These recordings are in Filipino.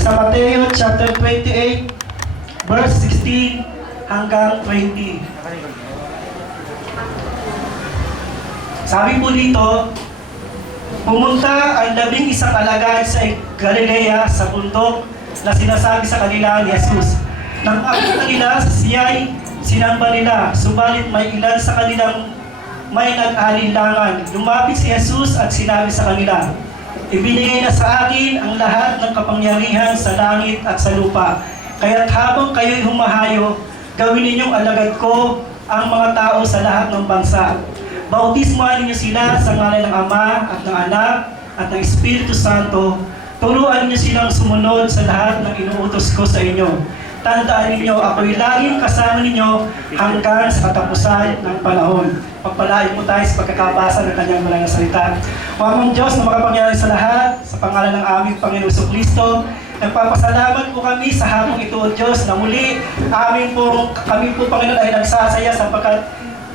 sa Mateo chapter 28, verse 16 hanggang 20. Sabi po dito, pumunta ang 11 alagad sa Galilea sa bundok na sinasabi sa kanila ni Jesus. Nang makita nila siya'y sinamba nila, subalit may ilan sa kanilang may nag-alinlangan. Lumapit si Jesus at sinabi sa kanila, ibinigay na sa akin ang lahat ng kapangyarihan sa langit at sa lupa. Kaya't habang kayo'y humahayo, gawin ninyong alagad ko ang mga tao sa lahat ng bansa. Bautismuhan ninyo sila sa ngalan ng Ama at ng Anak at ng Espiritu Santo. Turuan ninyo silang sumunod sa lahat ng inuutos ko sa inyo. Tandaan ninyo, ako'y laging kasama ninyo hanggang sa katapusan ng panahon. Pagpalain po tayo sa pagkakabasa ng kanyang malang na salita. Panginoong Diyos na makapangyari sa lahat, sa pangalan ng aming Panginoong Jesucristo, nagpapasalamat po kami sa hapong ito, O Diyos, na muli kami po Panginoon ay nagsasaya sapagkat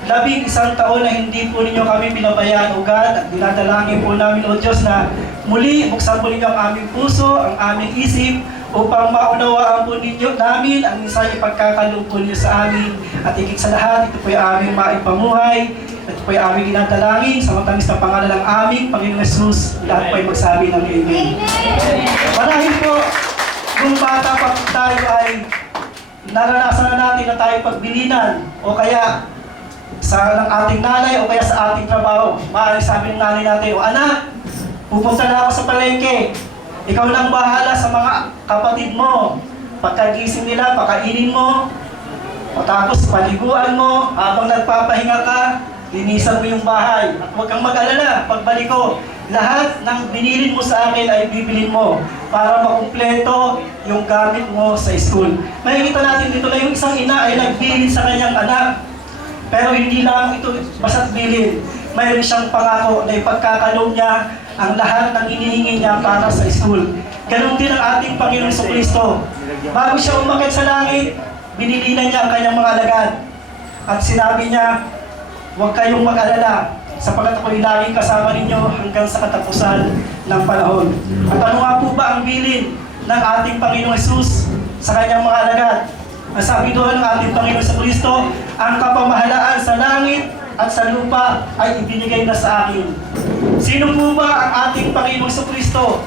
11 taon na hindi po ninyo kami pinabayaan, O God, at dinadalangin po namin, O Diyos, na muli buksan po ninyo ang aming puso, ang aming isip, upang maunawaan po ninyo namin ang isang ipagkakaloob po ninyo sa amin. At higit sa lahat, ito po yung aming maipamuhay, ito po yung aming dinadalangin sa matamis na pangalan ng aming Panginoong Jesus. Lahat po ay magsabi ng Amen. Marahil po, kung bata pa tayo ay naranasan na natin na tayo pagbilinan o kaya sa ng ating nanay o kaya sa ating trabaho. Maaaring sabi ng nanay natin, o anak, pupunta na ako sa palengke. Ikaw lang bahala sa mga kapatid mo. Pagkagising nila, pakainin mo. O tapos paliguan mo. Habang nagpapahinga ka, linisan mo yung bahay. At huwag kang mag-alala, pagbalik ko, lahat ng binilin mo sa akin ay bibilin mo para makumpleto yung gamit mo sa school. Makikita natin dito na yung isang ina ay nagbilin sa kanyang anak. Pero hindi lang ito basta't bilin. Mayroon siyang pangako na ipagkakaloob niya ang lahat ng hinihingi niya para sa school. Ganon din ang ating Panginoon Jesucristo. Bago siya umakyat sa langit, binilinan niya ang kanyang mga alagad. At sinabi niya, huwag kayong mag-alala, sapagkat ako'y laging kasama ninyo hanggang sa katapusan ng panahon. At ano nga po ba ang bilin ng ating Panginoong Jesus sa kanyang mga alagad? Ang sabi doon ng ating Panginoon Jesucristo, ang kapamahalaan sa langit at sa lupa ay ibinigay na sa akin. Sino po ba ang ating Panginoong Jesucristo?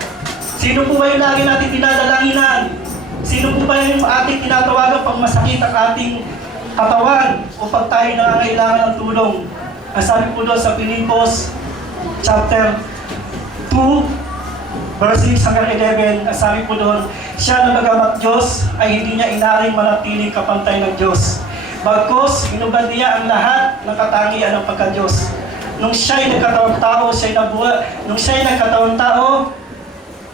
Sino po ba yung lagi natin dinadalanginan? Sino po ba yung ating tinatawagan pag masakit ang ating katawan o pag tayo nangangailangan ng tulong? Ang sabi po doon sa Pilipos chapter 2 verse 6 hanggang 11, ang sabi po doon, siya na bagamat Diyos ay hindi niya inaring manatiling kapantay ng Diyos. Bagkus, hinubad niya ang lahat ng katangian ng pagka-Diyos. Nung siya'y nagkatawang tao,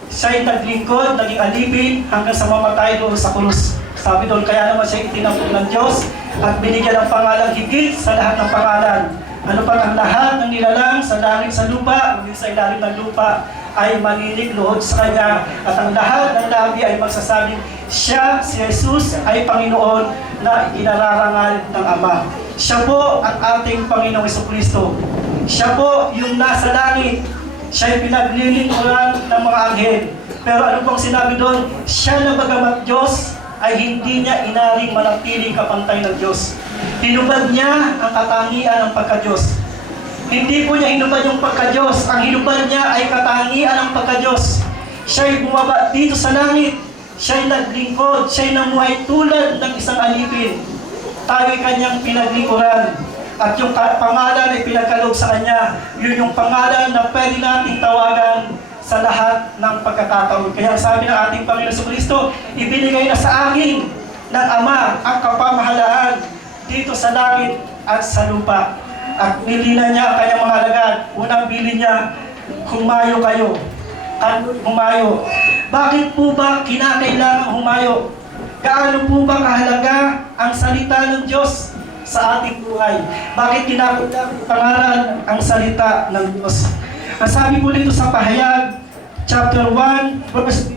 siya'y naglingkod, naging alipin hanggang sa mamatay doon sa krus. Sabi doon, kaya naman siya itinampok ng Diyos at binigyan ng pangalang higit sa lahat ng pangalan. Ano pa ang lahat ng nilalang sa langit sa lupa, maging sa ilalim ng lupa, ay maninikluhod sa Kanya. At ang lahat ng labi ay magsasabing, siya, si Jesus, ay Panginoon na inararangal ng Ama. Siya po ang ating Panginoong Jesucristo. Siya po yung nasa langit. Siya'y pinaglilingkuran ng mga anghel. Pero ano pong sinabi doon? Siya na bagamat Diyos, ay hindi niya inaring manatiling kapantay ng Diyos. Hinubad niya ang katangian ng pagka-Diyos. Hindi po niya hinubad yung pagka-Diyos. Ang hinubad niya ay katangian ng pagka-Diyos. Siya'y bumaba dito sa langit. Siya'y naglingkod. Siya'y namuhay tulad ng isang alipin. Tayo'y kanyang pinaglingkuran. At yung pangalan ay pinagkaloob sa kanya. Yun yung pangalan na pwede nating tawagan sa lahat ng pagkakataon. Kaya sabi ng ating Panginoon Jesucristo, ibinigay na sa akin ng Ama ang kapamahalaan dito sa langit at sa lupa. At nilinan niya ang kanyang mga alagad. Unang bilin niya, humayo kayo. Humayo. Bakit po ba kinakailangan humayo? Gaano po ba kahalaga ang salita ng Diyos sa ating buhay? Bakit kinakailangan ipangaral ang salita ng Diyos? Ang sabi po dito sa Pahayag, chapter 1, verse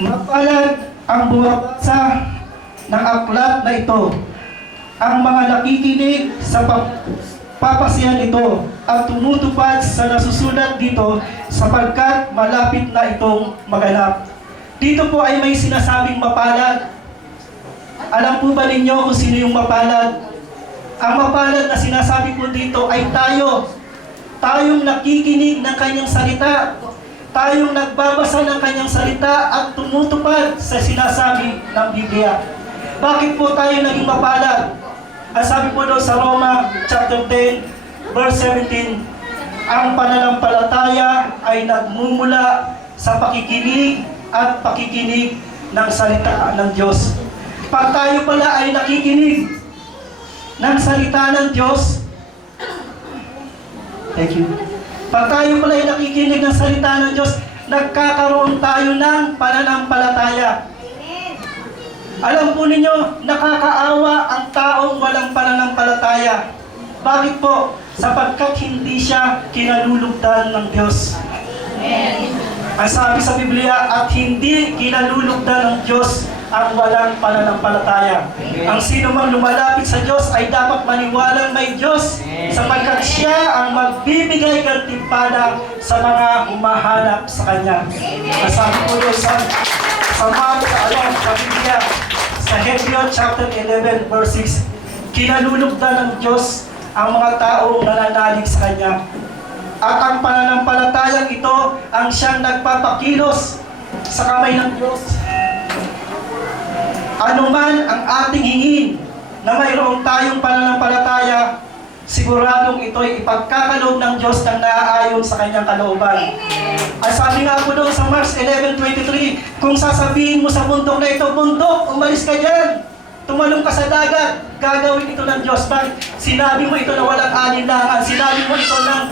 3, mapalad ang bumabasa ng aklat na ito, ang mga nakikinig sa papasihan ito at tumutupad sa nasusulat dito sapagkat malapit na itong maganap. Dito po ay may sinasabing mapalad. Alam po ba ninyo kung sino yung mapalad? Ang mapalad na sinasabi po dito ay tayo. Tayong nakikinig ng kanyang salita. Tayong nagbabasa ng kanyang salita at tumutupad sa sinasabi ng Biblia. Bakit po tayo naging mapalad? Ang sabi po doon sa Roma chapter 10, verse 17, ang pananampalataya ay nagmumula sa pakikinig at pakikinig ng salita ng Diyos. Pag tayo pala ay nakikinig ng salita ng Diyos, thank you. Pag tayo pala ay nakikinig ng salita ng Diyos, nagkakaroon tayo ng pananampalataya. Alam po ninyo, nakakaawa ang taong walang pananampalataya. Bakit po? Sapagkat hindi siya kinalulugdan ng Diyos. Ang sabi sa Biblia, at hindi kinalulugdan ng Diyos ang walang pananampalataya. Ang sino mang lumalapit sa Diyos ay dapat maniwalang may Diyos, sapagkat siya ang magbibigay gantimpala sa mga humahanap sa Kanya. Ang sabi po doon sa Biblia, sa Hebrew chapter 11 verse 6, kinalulugdan ng Diyos ang mga taong nananalig sa Kanya. At ang pananampalatayang ito ang siyang nagpapakilos sa kamay ng Diyos. Ano man ang ating hingin na mayroon tayong pananampalataya, siguradong ito'y ipagkakaloob ng Diyos ng naaayon sa Kanyang kalooban. Ang sabi nga po doon sa Mark 11:23, kung sasabihin mo sa bundok na ito, bundok, umalis ka dyan, tumalong ka sa dagat, gagawin ito ng Diyos. Bakit? Sinabi mo ito na walang alinlangan, sinabi mo ito ng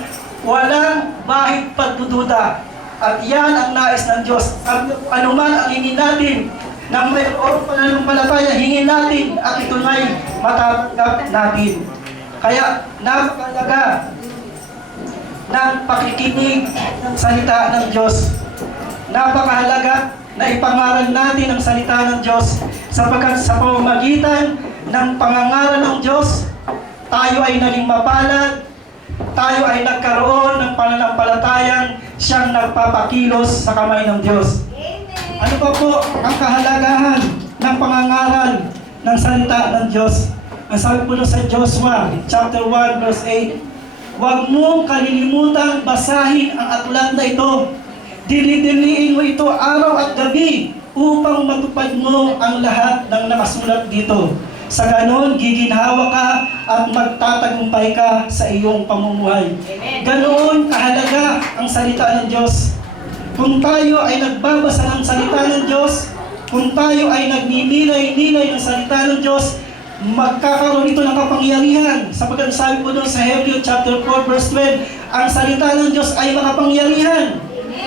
walang bahid pagdududa. At yan ang nais ng Diyos. Ano man ang hingin natin, na mayroon pananampalataya, hingin natin at ito ay matatanggap natin. Kaya napakalaga ng pakikinig ng salita ng Diyos. Napakahalaga na ipangaral natin ang salita ng Diyos, sapagkat sa pamamagitan ng pangangaral ng Diyos, tayo ay naging mapalad, tayo ay nagkaroon ng pananampalatayang siyang nagpapakilos sa kamay ng Diyos. Ano pa po ang kahalagahan ng pangangaral ng salita ng Diyos? Ang sabi po sa Joshua chapter 1 verse 8, huwag mong kalilimutang basahin ang aklat na ito. Dili-diliin mo ito araw at gabi upang matupad mo ang lahat ng nakasulat dito. Sa ganon, giginhawa ka at magtatagumpay ka sa iyong pamumuhay. Ganoon kahalaga ang salita ng Diyos. Kung tayo ay nagbabasa ng salita ng Diyos, kung tayo ay nagninilay-nilay ng salita ng Diyos, magkakaroon ito ng kapangyarihan. Sapagkat sabi po doon sa Hebrew chapter 4 verse 12, ang salita ng Diyos ay makapangyarihan.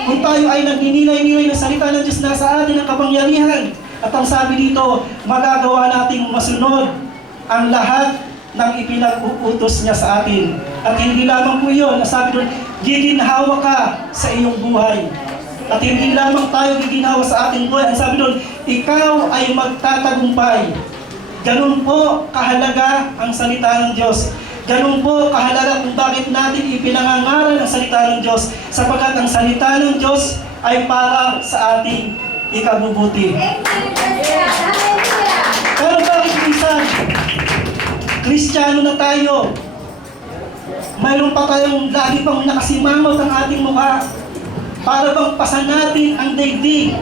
Kung tayo ay nagninilay-nilay ng salita ng Diyos, nasa atin ang kapangyarihan. At ang sabi dito, magagawa nating masunod ang lahat ng ipinag-uutos niya sa atin. At hindi lamang po yun, nasabi doon, giginhawa ka sa iyong buhay. At hindi lamang tayo giginhawa sa ating buhay. Ang sabi doon, ikaw ay magtatagumpay. Ganun po kahalaga ang salita ng Diyos. Ganun po kahalaga kung bakit natin ipinangangaral ang salita ng Diyos. Sapagkat ang salita ng Diyos ay para sa ating ikabubuti. Pero bakit minsan, Kristiyano na tayo, mayroon pa tayong lagi pang nakasimangot ang ating mukha para bang pasan natin ang daigdig.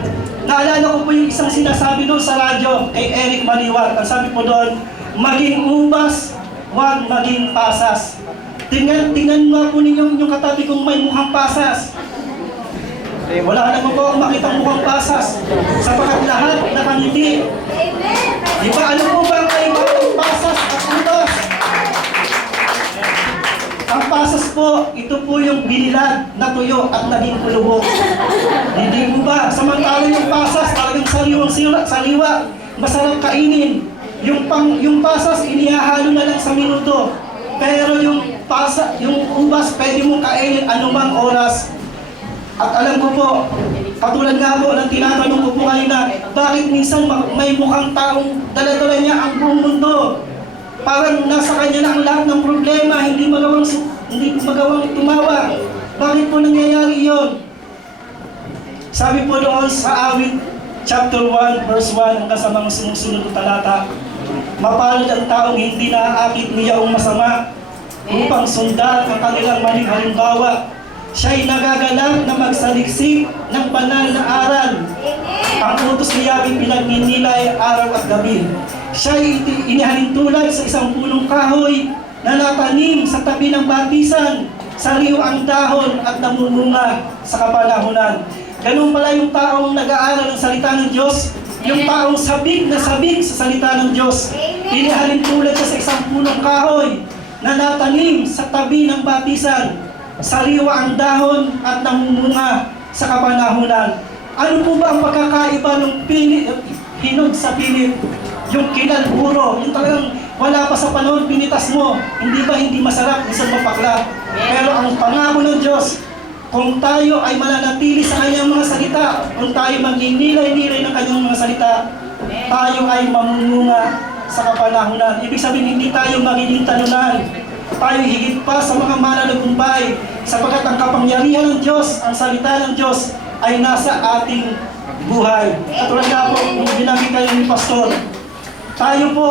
Naalala ko po yung isang sinasabi doon sa radyo kay Eric Maliwat. Ang sabi po doon, maging ubas, huwag maging pasas. Tingnan nga po ninyo yung katabi kong may mukhang pasas. Wala naman po akong makitang mukhang pasas, sapagkat lahat nakangiti. Di ba ano po ba ang kaiba ng pasas at ubas? Ang pasas po, ito po yung binilad na tuyo at naging kulubog. Hindi mo ba? Samantala yung pasas, talagang sariwa, masarap kainin. Yung pasas, inihahalo na lang sa minuto. Pero yung ubas, pwede mong kainin anumang oras. At alam ko po, katulad nga po ng tinatanong ko po kanina, bakit minsan may mukhang taong dala-dala niya ang buong mundo? Parang nasa kanya na ang lahat ng problema, hindi magawang tumawa. Bakit po nangyayari yun? Sabi po doon sa awit chapter 1, verse 1 hanggang sa mga sumusunod na talata. Mapalad ang taong hindi naaakit niya ang masama upang sundan ang kanilang maling halimbawa. Siya'y nagagalak na magsaliksik ng banal na aral. Ang utos ni Yahweh pinagninilay araw at gabi. Siya'y inihalin tulad sa isang punong kahoy na natanim sa tabi ng batisan. Sariwa ang dahon at namumunga sa kapanahunan. Ganun pala yung taong nag-aaral ng salita ng Diyos, yung taong sabik na sabik sa salita ng Diyos. Inihalin tulad siya sa isang punong kahoy na natanim sa tabi ng batisan. Sariwa ang dahon at namumunga sa kapanahunan. Ano po ba ang pagkakaiba ng hinog sa pilit? Yung kinalburo, yung talagang wala pa sa panahon, pinitas mo. Hindi ba hindi masarap, isang mapakla? Pero ang pangako ng Diyos, kung tayo ay mananatili sa kanyang mga salita, kung tayo magninilay-nilay ng kanyang mga salita, tayo ay mamumunga sa kapanahunan. Ibig sabihin, hindi tayo magiging talunan. Tayo higit pa sa mga mananagumpay, sapagkat ang kapangyarihan ng Diyos, ang salita ng Diyos, ay nasa ating buhay. At tulad nga po, kung binanggit kayo ni Pastor, tayo po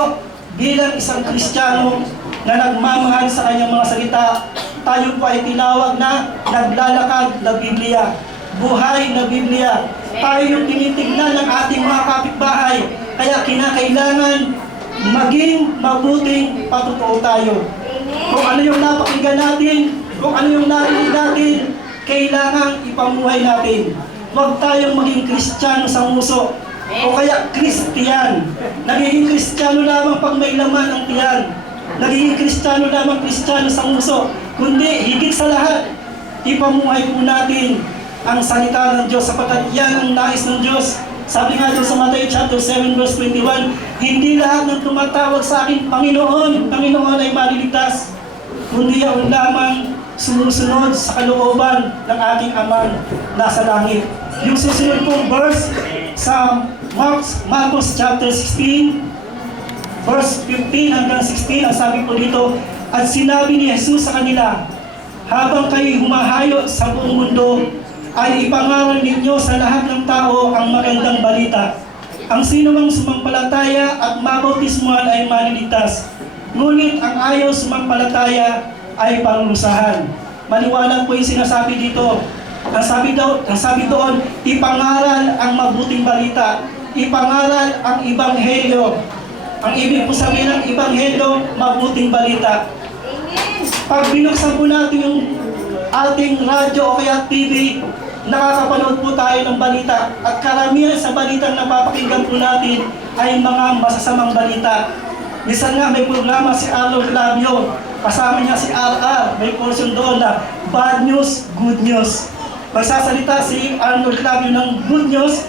bilang isang Kristiyano na nagmamahal sa kanyang mga salita, tayo po ay tinawag na naglalakad na Biblia, buhay na Biblia. Tayo yung tinitignan ng ating mga kapitbahay, kaya kinakailangan maging mabuting patotoo tayo. Kung ano yung napakinggan natin, kung ano yung narinig natin, kailangan ipamuhay natin. Huwag tayong maging Kristiyano sa muso, o kaya Kristiyan. Nagiging Kristiyano lamang pag may laman ang tiyan. Nagiging Kristiyano lamang Kristiyano sa muso. Kundi higit sa lahat, ipamuhay po natin ang salita ng Diyos, sapagkat yan ang nais ng Diyos. Sabi nga doon sa Matthew chapter 7 verse 21, hindi lahat ng tumatawag sa akin, Panginoon, Panginoon ay maliligtas, kundi ang lamang sumusunod sa kalooban ng aking Amang nasa langit. Yung susunod pong verse sa Marcos chapter 16, verse 15 hanggang 16, ang sabi po dito, at sinabi ni Jesus sa kanila, habang kayo'y humahayo sa buong mundo, ay ipangaral ninyo sa lahat ng tao ang magandang balita. Ang sino mang sumampalataya at mabautismuhan ay maliligtas. Ngunit ang ayaw sumampalataya ay parulusahan. Maliwanag po yung sinasabi dito. Ang sabi doon, ipangaral ang mabuting balita. Ipangaral ang Ebanghelyo. Ang ibig po sabihin ng Ebanghelyo, mabuting balita. Pag binuksan po natin yung ating radyo o kaya TV, nakakapanood po tayo ng balita. At karamihan sa balitang napapakinggan po natin ay mga masasamang balita. Minsan nga may programa si Arnold Clavio, kasama niya si RR, may portion doon na bad news, good news. Magsasalita si Arnold Clavio ng good news,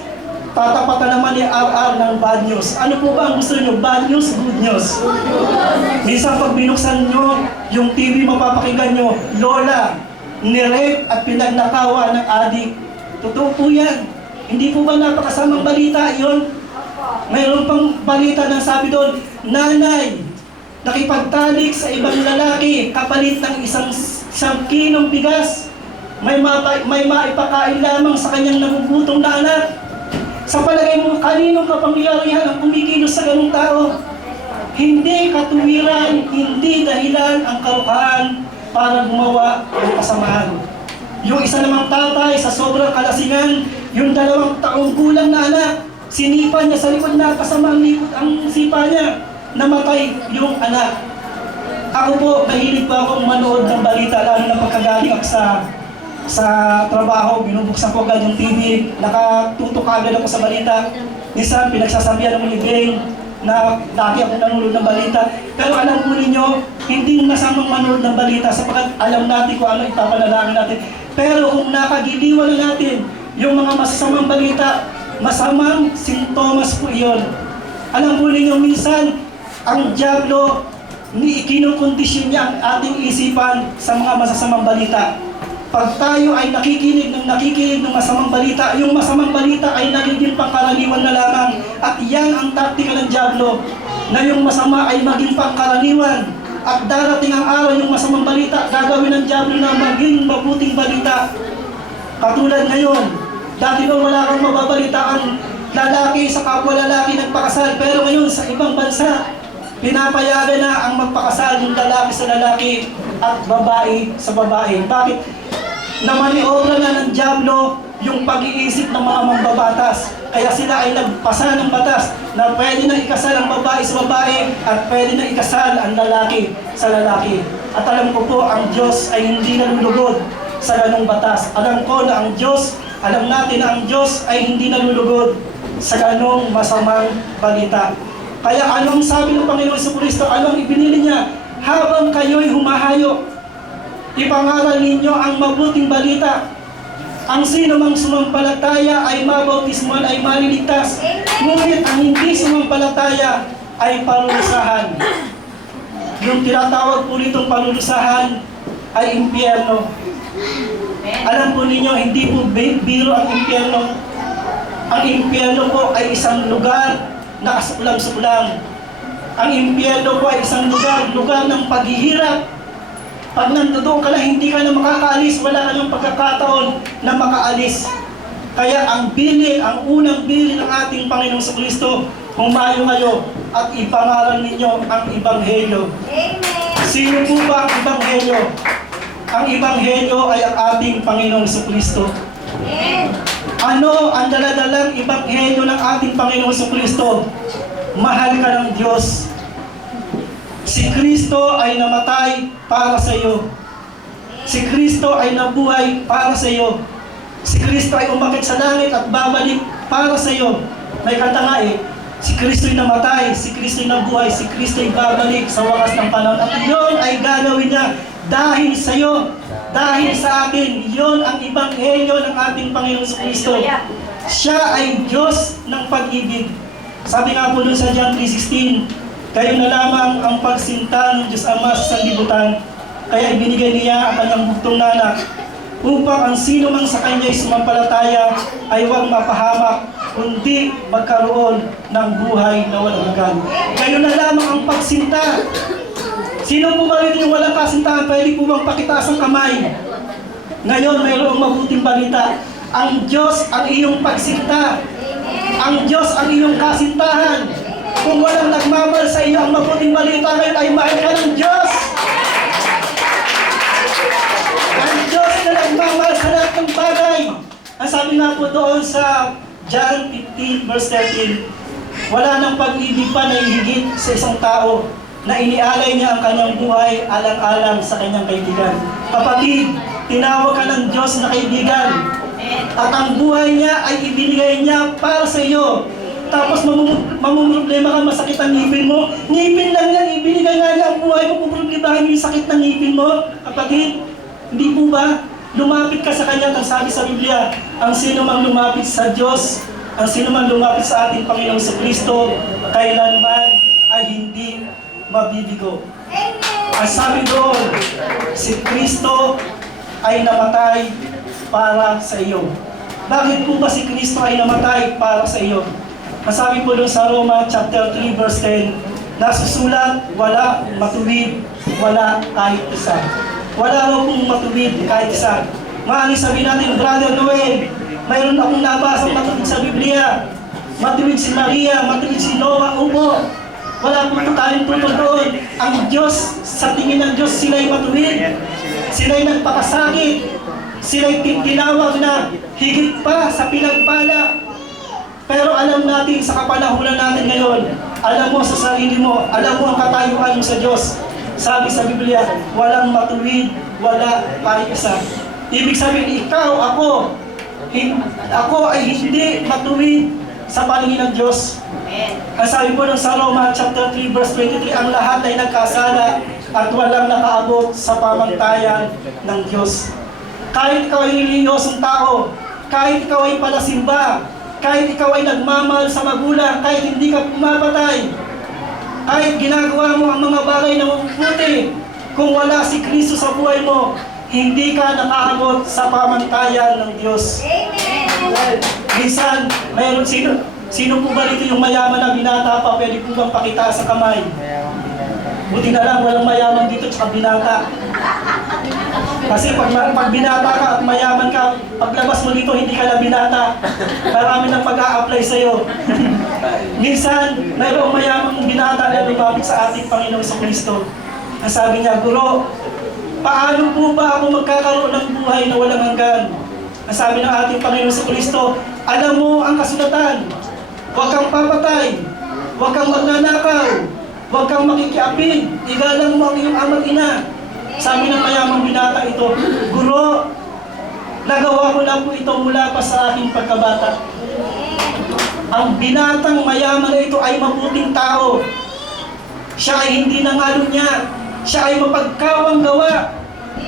tatapatan naman ni RR ng bad news. Ano po ba ang gusto niyo? Bad news, good news? Minsan pag binuksan nyo yung TV, mapapakinggan nyo, lola, nirape at pinagnakawa ng adik. Totoo po yan. Hindi po ba napakasamang balita yon? Mayroon pang balita na sabi doon, nanay, nakipagtalik sa ibang lalaki, kapalit ng isang kilong bigas, may maipakain lamang sa kanyang nagugutom na anak. Sa palagay mo, kaninong kapangyarihan ang kumikilos sa ganung tao? Hindi katuwiran, hindi dahilan ang karukahan para gumawa ng kasamaan. Yung isa namang tatay sa sobrang kalasingan, yung 2 taong gulang na anak, sinipa niya sa likod na kasama ang sipa niya, namatay yung anak. Ako po, mahilig pa akong manood ng balita, lalo na pagkagaling ako sa trabaho, binubuksan ko agad yung TV, nakatutok agad ako sa balita. Minsan, pinagsasabihan ng libing na lagi ako nanonood ng balita. Pero alam po ninyo, hindi masamang manood ng balita sapagkat alam natin kung ano ipapanalangin natin. Pero kung nakagiliwan na natin yung mga masasamang balita, masamang sintomas po iyon. Alam po ninyo, minsan, ang dyablo, kinukondisyon niya ang ating isipan sa mga masasamang balita. Pag tayo ay nakikinig ng masamang balita, yung masamang balita ay nagiging pangkaraniwan na lamang. At yan ang taktika ng dyablo, na yung masama ay maging pangkaraniwan. At darating ang araw yung masamang balita, gagawin ng dyablo na maging mabuting balita. Katulad ngayon, dati ba wala kang mababalitaan lalaki sa kapwa lalaki nagpakasal, pero ngayon sa ibang bansa, pinapayagan na ang magpakasal ng lalaki sa lalaki at babae sa babae. Bakit? Namaniobra na ng dyablo yung pag-iisip ng mga mambabatas. Kaya sila ay nagpasa ng batas na pwede na ikasal ang babae sa babae at pwede na ikasal ang lalaki sa lalaki. At alam ko po, ang Diyos ay hindi nalulugod sa ganong batas. Alam ko na ang Diyos, alam natin na ang Diyos ay hindi nalulugod sa ganong masamang balita. Kaya anong sabi ng Panginoon sa Kristo? Anong ibinili niya? Habang kayo'y humahayo, ipangaral ninyo ang mabuting balita. Ang sino mang sumampalataya ay mabautismuhan ay maliligtas. Ngunit ang hindi sumampalataya ay palulusahan. Yung tinatawag po nitong palulusahan ay impyerno. Alam po ninyo, hindi po biro ang impyerno. Ang impyerno po ay isang lugar na kasuklam-suklam. Ang impyerno po ay isang lugar ng paghihirap. Pag nandoon ka na, hindi ka na makakaalis, wala ka ng pagkakataon na makaalis. Kaya ang unang bili ng ating Panginoong Kristo, humayo kayo at ipangaral ninyo ang Ebanghelyo. Amen. Sino po ba ang Ebanghelyo? Ang Ebanghelyo ay ang ating Panginoong Kristo. Amen. Ano ang daladalang Ebanghelyo ng ating Panginoong Kristo? Mahal ka ng Diyos. Si Kristo ay namatay para sa iyo. Si Kristo ay nabuhay para sa iyo. Si Kristo ay umakyat sa langit at babalik para sa iyo. May kanta nga si Kristo ay namatay, si Kristo ay nabuhay, si Kristo ay babalik sa wakas ng panahon. At yun ay gagawin niya dahil sa iyo, dahil sa atin. Yun ang Ebanghelyo ng ating Panginoong Kristo. Siya ay Diyos ng pag-ibig. Sabi nga po dun sa John 3:16, kayo na lamang ang pagsinta ng Diyos Ama sa sanlibutan, kaya ibinigay niya ang kanyang bugtong na anak, upang ang sino mang sa kanya'y sumampalataya ay huwag mapahamak, kundi magkaroon ng buhay na walang hanggan. Kayo na lamang ang pagsinta. Sino po ba rin yung walang kasintahan? Pwede po bang pakitaas ang kamay? Ngayon, mayroong mabuting balita. Ang Diyos ang iyong pagsinta. Ang Diyos ang iyong kasintahan. Kung walang nagmamahal sa iyo, ang mabuting balita ngayon ay mahal ka ng Diyos. Ang Diyos na nagmamahal sa lahat ng bagay. Ang sabi nga po doon sa John 15 verse 13, wala nang pag-ibig pa na higit sa isang tao na inialay niya ang kanyang buhay alang-alang sa kanyang kaibigan. Kapatid, tinawag ka ng Diyos na kaibigan. At ang buhay niya ay ibinigay niya para sa iyo. Tapos mamumroblema ka, masakit ang ngipin mo. Ngipin lang yan, ibinigay nga niya ang buhay mo, puproblemahin mo yung sakit ng ngipin mo. Kapatid, hindi po ba? Lumapit ka sa Kanya, ang sabi sa Biblia, ang sino mang lumapit sa Diyos, ang sino mang lumapit sa ating Panginoong Kristo, kailanman ay hindi mabibigo. Ang sabi doon, si Kristo ay namatay para sa iyo. Bakit po ba si Kristo ay namatay para sa iyo? Masabi po doon sa Roma chapter 3 verse 10, nasusulat, wala matuwid, wala kahit isa. Wala raw pong matuwid kahit isa. Maaaring sabihin natin, Brother Noel, mayroon akong nabasang matuwid sa Biblia. Matuwid si Maria, matuwid si Noah, upo. Wala pong tayong tutol doon. Ang Diyos, sa tingin ng Diyos, sila'y matuwid. Sila'y nagpakasakit. Sila'y tinawag na higit pa sa pinagpala. Pero alam natin sa kapanahunan natin ngayon, alam mo sa sarili mo, alam mo ang katayuan mo sa Diyos. Sabi sa Biblia, walang matuwid, wala kahit isa. Ibig sabihin, ako ay hindi matuwid sa paningin ng Diyos. Ang sabi po sa Roma chapter 3 verse 23, ang lahat ay nagkasala at walang nakaabot sa pamantayan ng Diyos. Kahit ikaw ay reliyosong tao, kahit ikaw ay palasimba, kahit ikaw ay nagmamahal sa magulang, kahit hindi ka pumapatay, kahit ginagawa mo ang mga bagay na mabubuti, kung wala si Kristo sa buhay mo, hindi ka nakaabot sa pamantayan ng Diyos. Amen. Minsan, mayroon sino po ba dito yung mayaman na binata pa, pwede po bang pakita sa kamay? Buti na lang, walang mayaman dito tsaka binata. Kasi pag binata ka at mayaman ka, paglabas mo dito, hindi ka na binata. Marami nang mag-a-apply sa'yo. Minsan, mayroong mayamang binata na lumapit sa ating Panginoong Kristo. Ang sabi niya, Guro, paano po ba ako magkakaroon ng buhay na walang hanggan? Ang sabi ng ating Panginoong Kristo, alam mo ang kasulatan. Huwag kang papatay. Huwag kang magnanakaw. Huwag kang makikiapid. Igalang mo ang iyong ama't ina. Sabi ng mayamang binata ito, Guro, nagawa ko na po ito mula pa sa aking pagkabata. Ang binatang mayaman na ito ay mabuting tao. Siya ay hindi nangalo niya. Siya ay mapagkawang gawa.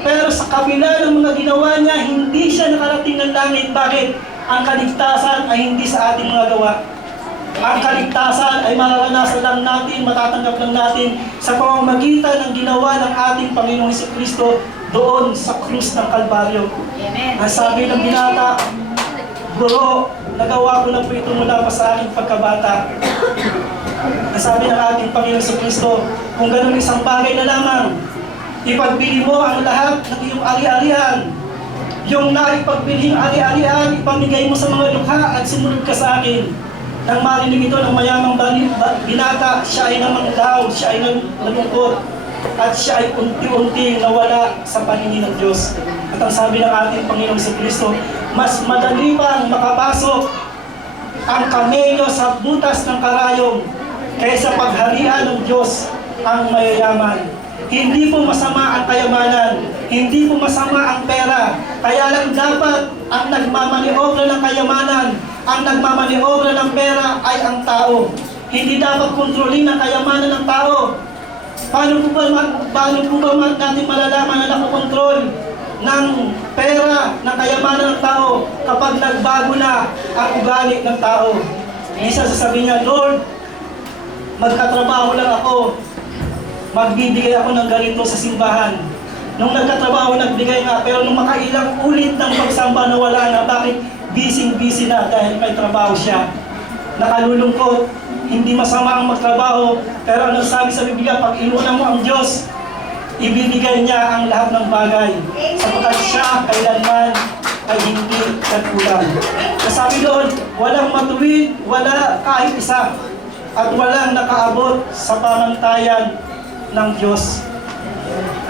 Pero sa kabila ng mga ginawa niya, hindi siya nakarating ng langit. Bakit? Ang kaligtasan ay hindi sa ating mga gawa. Ang kaligtasan ay mararanasan lang natin, matatanggap lang natin sa pamamagitan ng ginawa ng ating Panginoong Jesucristo doon sa krus ng Kalbaryo. Ang sabi ng binata, Guro, nagawa ko na po ito mula pa sa aking pagkabata. Ang sabi ng ating Panginoong Jesucristo, kung ganun isang bagay na lamang, ipagbili mo ang lahat ng iyong ari-arian. Yung naipagbiling ari-arian, ipamigay mo sa mga lukha at sumunod ka sa akin. Nang marinig ito ng mayamang binata, siya ay namanglaw, siya ay nalungkot, at siya ay unti-unti nawala sa paningin ng Diyos. At ang sabi ng ating Panginoong Jesucristo, mas madali pang makapasok ang kamelyo sa butas ng karayom kaysa pagharian ng Diyos ang mayayaman. Hindi po masama ang kayamanan, hindi po masama ang pera, kaya lang dapat ang nagmamaniobra ng kayamanan, ang nagmamaniobra ng pera ay ang tao. Hindi dapat kontrolin ang kayamanan ng tao. Paano po ba natin malalaman na nakokontrol ng pera, ng kayamanan ng tao kapag nagbago na ang ugali ng tao? Minsan sasabihin niya, Lord, magkatrabaho lang ako. Magbibigay ako ng ganito sa simbahan. Nung nagkatrabaho, nagbigay nga, pero nung makailang ulit ng pagsamba na wala na, bakit? Busy na dahil may trabaho siya. Nakalulungkot, hindi masama ang magtrabaho, pero anong sabi sa Biblia, pag inuuna mo ang Diyos, ibibigay niya ang lahat ng bagay. Sapagkat siya kailanman ay hindi nagkulang. Sabi doon, walang matuwid, wala kahit isa, at walang nakaabot sa pamantayan ng Diyos.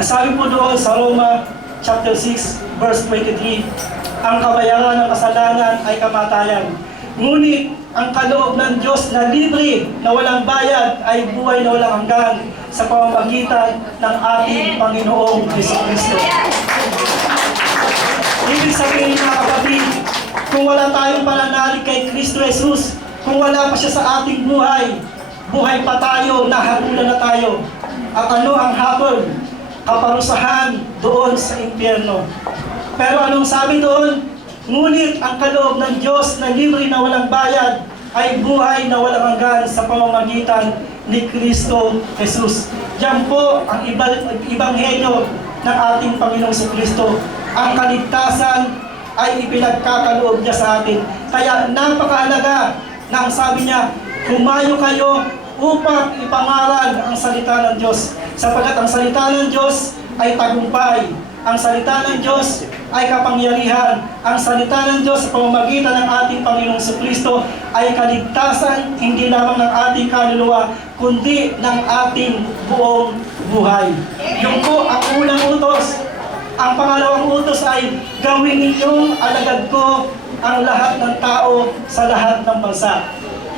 Sabi po doon sa Roma chapter 6 verse 23, ang kabayaran ng kasalanan ay kamatayan. Ngunit ang kaloob ng Diyos na libre na walang bayad ay buhay na walang hanggan sa pamamagitan ng ating Panginoong Jesucristo. Ibig sabihin mga kapatid, kung wala tayong pananalig kay Kristo Jesus, kung wala pa siya sa ating buhay, buhay pa tayo, naharulan na tayo. At ano ang habol? Kaparusahan doon sa impyerno. Pero anong sabi doon? Ngunit ang kaloob ng Diyos na libre na walang bayad ay buhay na walang hanggan sa pamamagitan ni Kristo Jesus. Diyan po ang ibanghelyo ng ating Panginoong Jesucristo. Ang kaligtasan ay ipinagkakaloob niya sa atin. Kaya napakahalaga na ang sabi niya, humayo kayo upang ipangaral ang salita ng Diyos. Sapagkat ang salita ng Diyos ay tagumpay. Ang salita ng Diyos ay kapangyarihan. Ang salita ng Diyos sa pamamagitan ng ating Panginoong Jesucristo ay kaligtasan, hindi lamang ng ating kaluluwa, kundi ng ating buong buhay. Yung po ang unang utos. Ang pangalawang utos ay gawin ninyong alagad ko ang lahat ng tao sa lahat ng bansa.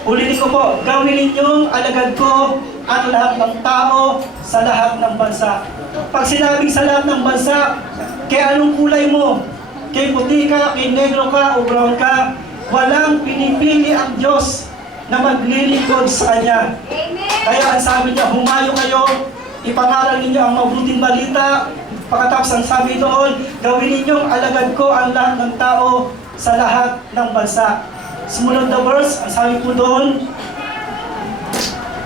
Ulitin ko po, gawin ninyong alagad ko ang lahat ng tao sa lahat ng bansa. Pag sinabing sa lahat ng bansa, kaya anong kulay mo? Kay puti ka, kay negro ka, o brown ka, walang pinipili ang Diyos na maglilingkod sa Kanya. Kaya ang sabi niya, humayo kayo, ipangaral ninyo ang mabuting balita. Pagkatapos ang sabi doon, gawin ninyong alagad ko ang lahat ng tao sa lahat ng bansa. Sumunod na verse, ang sabi po doon,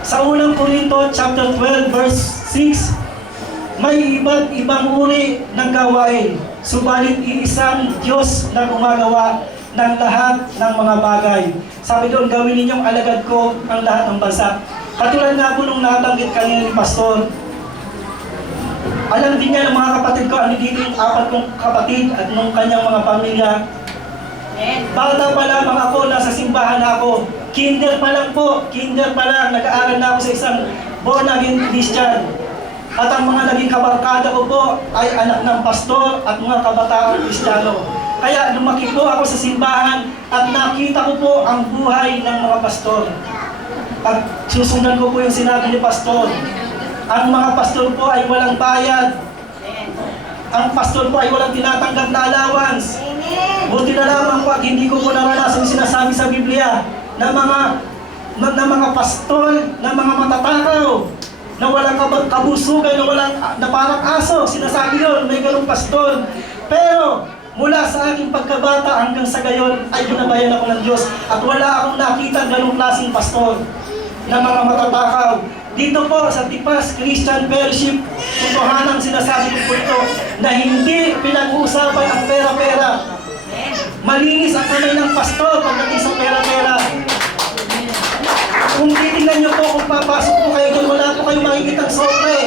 sa unang Korinto chapter 12 verse 6, may iba't ibang uri ng gawain, subalit iisang Diyos na gumagawa ng lahat ng mga bagay. Sabi doon, gawin ninyong alagad ko ang lahat ng bansa. Katulad nga po nung nabanggit kanina ni Pastor, Alam din niya ng mga kapatid ko, ano dito yung 4 kong kapatid at ng kanyang mga pamilya. Bata pa lamang ako, nasa simbahan ako. Kinder pa lang po, kinder pa lang, nag-aaral na ako sa isang born-again Christian. At ang mga naging kabarkada ko po ay anak ng pastor at mga kabataang Kristiyano. Kaya lumaki po ako sa simbahan at nakita ko po ang buhay ng mga pastor. At susundan ko po yung sinabi ni pastor. Ang mga pastor po ay walang bayad. Ang pastor po ay walang tinatanggap na allowance. Buti na lamang po at hindi ko po naranasan yung sinasabi sa Biblia na mga pastor, na mga matatakaw, na walang kabusugan, na parang aso. Sinasabi yun, may ganong pastor. Pero mula sa aking pagkabata hanggang sa gayon ay binabayan ako ng Diyos at wala akong nakita ganong klaseng pastor na mga matatakaw. Dito po sa Tipas Christian Fellowship, totohanang sinasabi ko po ito na hindi pinag-uusapan ang pera-pera. Malinis ang kamay ng pastor pagdating sa pera-pera. Kung titingnan niyo po, kung papasok po kayo doon, wala po kayong makikitang sobre.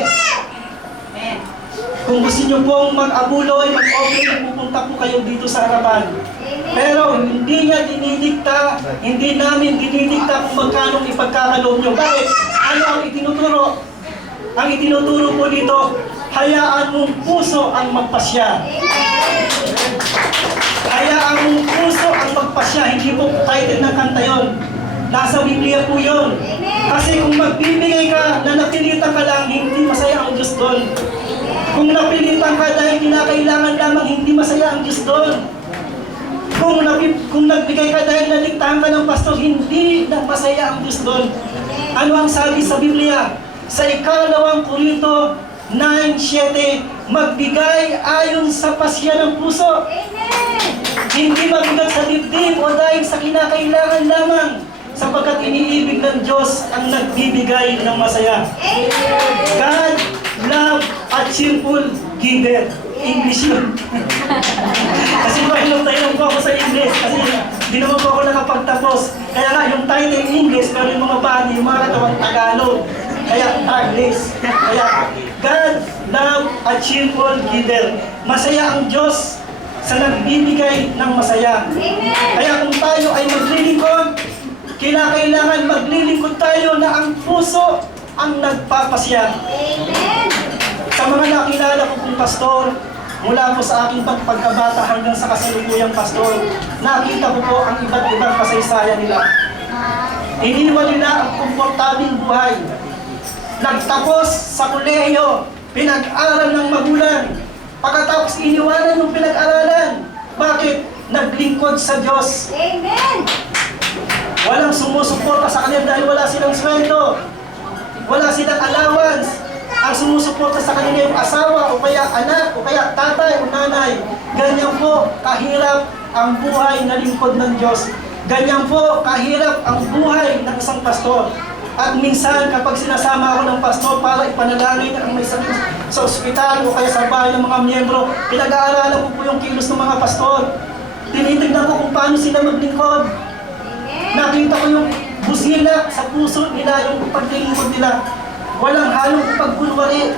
Kung gusto niyo pong mag-abuloy, mag-open, pupunta po kayo dito sa harapan. Pero hindi niya dinidikta, hindi namin dinidikta kung magkano ipagkakaloob niyo. Bakit? Ano ang itinuturo? Ang itinuturo po dito, hayaan mong puso ang magpasya. Hayaan mong puso ang magpasya, hindi po title ng kanta yun. Nasa Biblia po yun. Kasi kung magbibigay ka na napilitan ka lang, hindi masaya ang Diyos doon. Kung napilitan ka dahil kinakailangan lamang, hindi masaya ang Diyos doon. Kung nagbigay ka dahil naligtahan ka ng pastor, hindi na masaya ang Diyos doon. Ano ang sabi sa Biblia? Sa 2 Korinto 9:7, magbigay ayon sa pasya ng puso. Hindi mabigat sa dibdib o dahil sa kinakailangan lamang, sapagkat iniibig ng Diyos ang nagbibigay ng masaya. God, love, a cheerful giver. English yun. Kasi mahilong po ako sa English kasi di naman po ako nakapagtapos. Kaya nga yung title English pero yung mga body, yung mga katawang Tagalog. Kaya Taglish. Kaya God, love, a cheerful giver. Masaya ang Diyos sa nagbibigay ng masaya. Kaya kung tayo ay maglilingkod, kailangan maglilingkod tayo na ang puso ang nagpapasya. Sa mga nakilala ko pong pastor, mula po sa aking pagkabata hanggang sa kasalukuyang pastor, nakita ko po ang iba't ibang kasaysayan nila. Iniwan nila ang komportabling buhay. Nagtapos sa kolehiyo, pinag-aral ng magulang. Pagkatapos iniwanan yung pinag-aralan. Bakit? Naglingkod sa Diyos. Walang sumusuporta sa kanila dahil wala silang sweldo. Wala silang allowance. Ang sumusuporta sa kanila yung asawa, o kaya anak, o kaya tatay, o nanay. Ganyan po kahirap ang buhay na lingkod ng Diyos. Ganyan po kahirap ang buhay ng isang pastor. At minsan kapag sinasama ako ng pastor para ipanalangin ang may sakit sa ospital o kaya sa bahay ng mga miyembro, pinag-aaralan ko po yung kilos ng mga pastor. Tinitignan ko kung paano sila maglingkod. Nakita ko yung busila sa puso nila, yung paglingkod nila. Walang halong pagkunwari.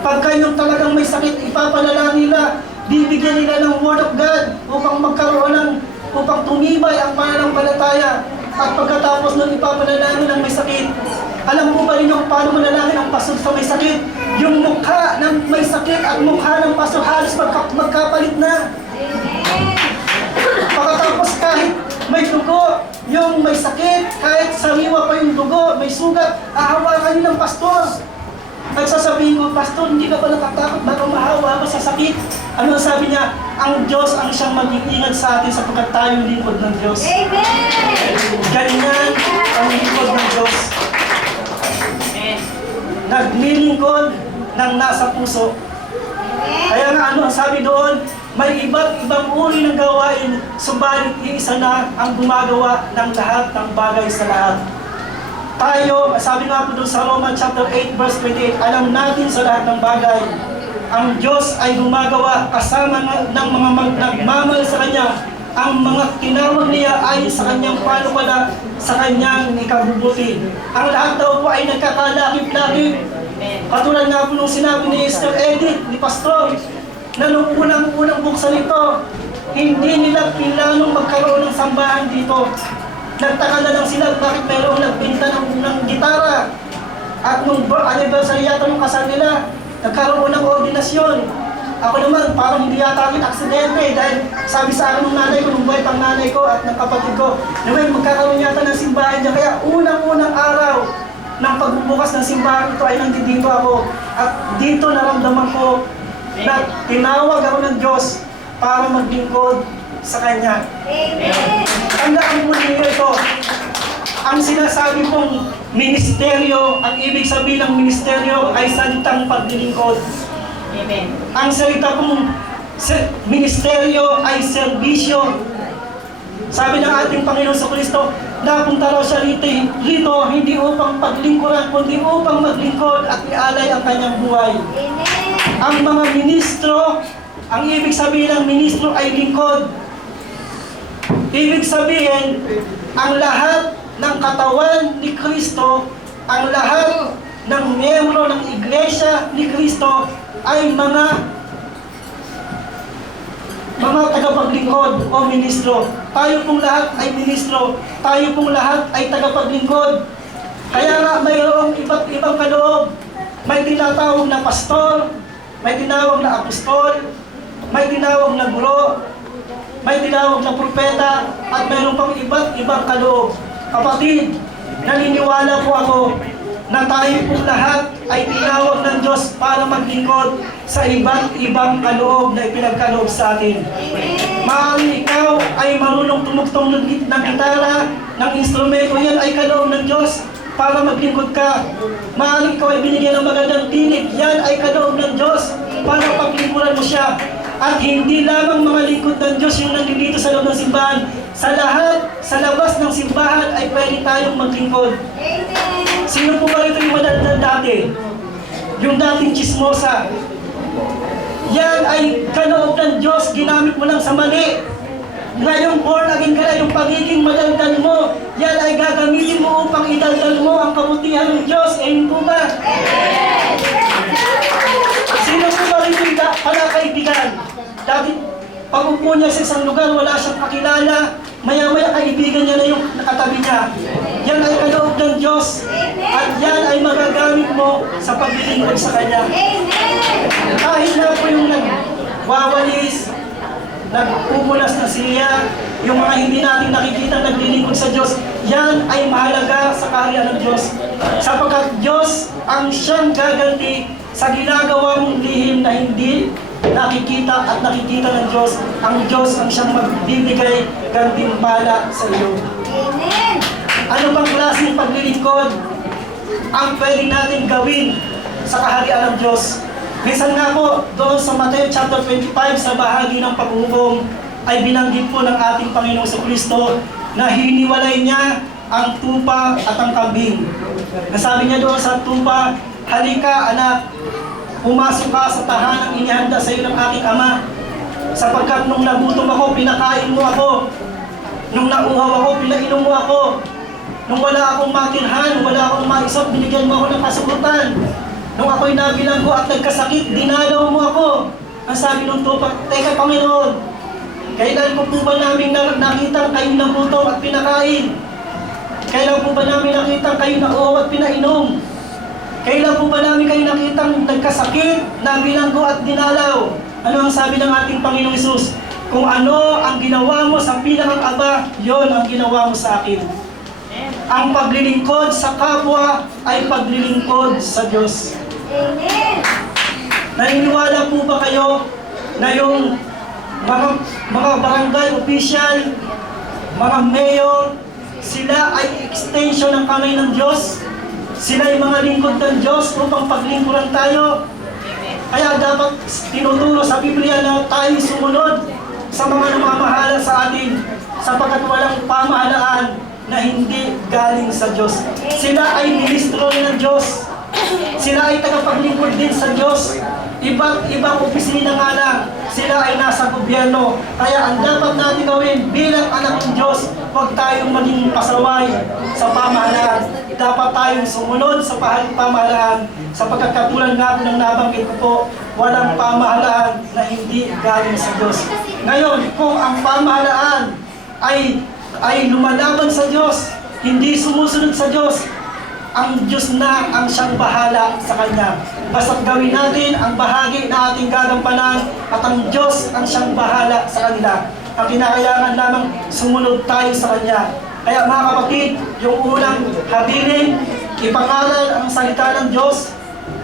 Pagka yung talagang may sakit, ipapanalangin nila. Bibigyan nila ng word of God upang magkaroon upang tumibay ang pananampalataya. At pagkatapos nun ipapanalangin ng may sakit. Alam mo ba rin yung paano manalangin ang pastor sa may sakit? Yung mukha ng may sakit at mukha ng pastor halos magkapalit na. Pagkatapos kahit may dugo, yung may sakit, kahit sariwa pa yung dugo, may sugat, ahawakan niyo ng pastor. At sasabihin ko, pastor, hindi ka ba natatakot? Baka mahawa ka sa sakit? Ano sabi niya? Ang Diyos ang siyang mag-iingat sa atin sapagkat tayo lingkod ng Diyos. Ganyan ang lingkod ng Diyos. Naglilingkod ng nasa puso. Kaya nga ano ang sabi doon? May iba't ibang uri ng gawain, subalit iisa na ang gumagawa ng lahat ng bagay sa lahat. Tayo, sabi nga po doon sa Romans chapter 8 verse 28, alam natin sa lahat ng bagay, ang Diyos ay gumagawa kasama ng mga nagmamahal sa Kanya. Ang mga tinawag niya ay sa Kanyang panukala, sa Kanyang ikabubuti. Ang lahat daw po ay nagkakalakip-lakip. Katulad nga po nung sinabi ni Sister Edith, ni Pastor, na nung unang buksan ito, hindi nila planong magkaroon ng sambahan dito. Nagtaka na lang sila bakit mayroong nagbinta ng gitara. At nung anniversary yata nung kasal nila, nagkaroon ng ordinasyon. Ako naman, parang hindi yata akin aksidente dahil sabi sa akin ng nanay ko, nung buhay pang nanay ko at ng kapatid ko, naman magkakaroon yata ng simbahan niya. Kaya unang-unang araw ng pagbubukas ng simbahan ito ay nandito ako. At dito naramdaman ko na tinawag ako ng Diyos para maglingkod sa Kanya. Amen. Tandaan mo ninyo ito. Ang sinasabi pong ministeryo, ang ibig sabihin ng ministeryo ay salitang paglilingkod. Amen. Ang salita pong ministeryo ay serbisyo. Sabi ng ating Panginoon sa Kristo, napunta raw siya rito hindi upang paglingkuran, kundi upang maglingkod at ialay ang kanyang buhay. Amen. Ang mga ministro, ang ibig sabihin ng ministro ay lingkod. Ibig sabihin, ang lahat ng katawan ni Kristo, ang lahat ng miyembro ng iglesia ni Kristo ay mga tagapaglingkod o ministro. Tayo pong lahat ay ministro. Tayo pong lahat ay tagapaglingkod. Kaya nga mayroong iba't ibang kaloob. May tinatawag na pastor, may tinawag na apostol, may tinawag na guro, may tinawag na propeta, at mayroon pang iba't ibang kaloob. Kapatid, naniniwala po ako na tayo pong lahat ay tinawag ng Diyos para maglingkod sa iba't ibang kaloob na ipinagkaloob sa atin. Maaaring ikaw ay marunong tumugtong ng gitara, ng instrumento, yan ay kaloob ng Diyos para maglingkod ka. Maaaring ikaw ay binigyan ng magandang tinig, yan ay kaloob ng Diyos para paglingkuran mo siya. At hindi lamang mga lingkod ng Diyos yung nandito sa loob ng simbahan. Sa lahat, sa labas ng simbahan ay pwede tayong maglingkod. Amen. Sino po ba ito yung madaldal dati? Yung dating chismosa. Yan ay kaloob ng Diyos, ginamit mo lang sa mali. Ngayong born again ka na, yung pagiging madaldal mo, yan ay gagamitin mo upang idaldal mo ang kabutihan ng Diyos. Amen po ba? Sino po ba rin yung kaibigan? Dati, pag upo niya sa isang lugar, wala siyang kakilala, maya-maya kaibigan niya na yung nakatabi niya. Yan ay kaloob ng Diyos. At yan ay magagamit mo sa paglilingkod sa Kanya. Kahit na po yung nagwawalis, nagpumulas na siya, yung mga hindi natin nakikita naglilingkod sa Diyos, yan ay mahalaga sa kaharian ng Diyos. Sapagkat Diyos ang siyang gaganti sa ginagawa mong lihim na hindi nakikita at nakikita ng Diyos. Ang Diyos ang siyang magbibigay gantimpala sa iyo. Amen. Ano bang klaseng paglilingkod ang pwede natin gawin sa kaharian ng Diyos? Minsan nga po, doon sa Mateo chapter 25, sa bahagi ng pag-uubong, ay binanggit po ng ating Panginoong Kristo na hiniwalay niya ang tupa at ang kambing. Nasabi niya doon sa tupa, halika anak, pumasok ka sa tahanang inihanda sa iyo ng aking ama, sapagkat nung nagutom ako, pinakain mo ako. Nung nauhaw ako, pinainom mo ako. Nung wala akong matirhan, wala akong maisap, binigyan mo ako ng kasagutan. Nung ako'y nabilanggo at nagkasakit, dinalaw mo ako. Ang sabi ng tupa, teka Panginoon, kailan po ba namin nakitang kayo nagutom at pinakain? Kailan po ba namin nakitang kayo nauhaw at pinainom? Kailan po ba namin kayo nakitang nagkasakit, nabilanggo at dinalaw? Ano ang sabi ng ating Panginoong Hesus? Kung ano ang ginawa mo sa pinakang aba, yon ang ginawa mo sa akin. Ang paglilingkod sa kapwa ay paglilingkod sa Diyos. Amen. Naniniwala po ba kayo na yung mga barangay official, mga mayor, sila ay extension ng kamay ng Diyos? Sila ay mga lingkod ng Diyos upang paglingkuran tayo? Kaya dapat tinuturo sa Biblia na tayo sumunod sa mga namamahala sa atin, sapagkat walang pamahalaan na hindi galing sa Diyos. Sila ay ministro ng Diyos. Sila ay tagapaglingkod din sa Diyos. Iba't ibang opisina nga lang, sila ay nasa gobyerno. Kaya ang dapat natin gawin bilang anak ng Diyos, huwag tayong maging pasaway sa pamahalaan. Dapat tayong sumunod sa pamahalaan sapagkat katulad nga ng nabanggit ko po, walang pamahalaan na hindi galing sa Diyos. Ngayon, kung ang pamahalaan ay lumalaban sa Diyos, hindi sumusunod sa Diyos, ang Diyos na ang siyang bahala sa Kanya. Basta't gawin natin ang bahagi na ating gagampanan at ang Diyos ang siyang bahala sa kanila. Ang kinakailangan lamang sumunod tayo sa Kanya. Kaya mga kapatid, yung unang habilin, ipangaral ang salita ng Diyos.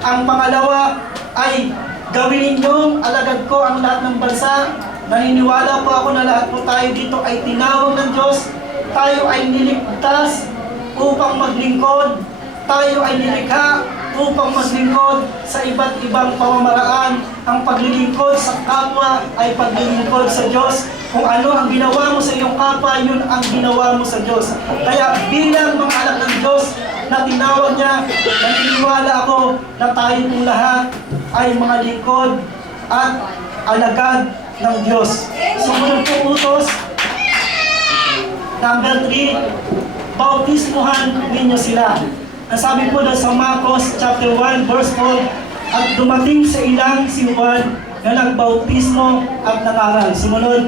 Ang pangalawa ay gawin ninyong alagad ko ang lahat ng bansa. Naniniwala po ako na lahat po tayo dito ay tinawag ng Diyos. Tayo ay niligtas upang maglingkod. Tayo ay nilikha upang maglingkod sa iba't ibang pamamaraan. Ang paglilingkod sa kapwa ay paglilingkod sa Diyos. Kung ano ang ginawa mo sa iyong kapwa, yun ang ginawa mo sa Diyos. Kaya bilang mga anak ng Diyos na tinawag niya, naniniwala ako na tayo pong lahat ay mga lingkod at alagad ng Diyos. Sumunod po utos. Number 3, bautismuhan ninyo sila. Ang sabi po doon sa Marcos chapter 1 verse 4, at dumating sa ilang si Juan na nagbautismo at nangaral. Sumunod.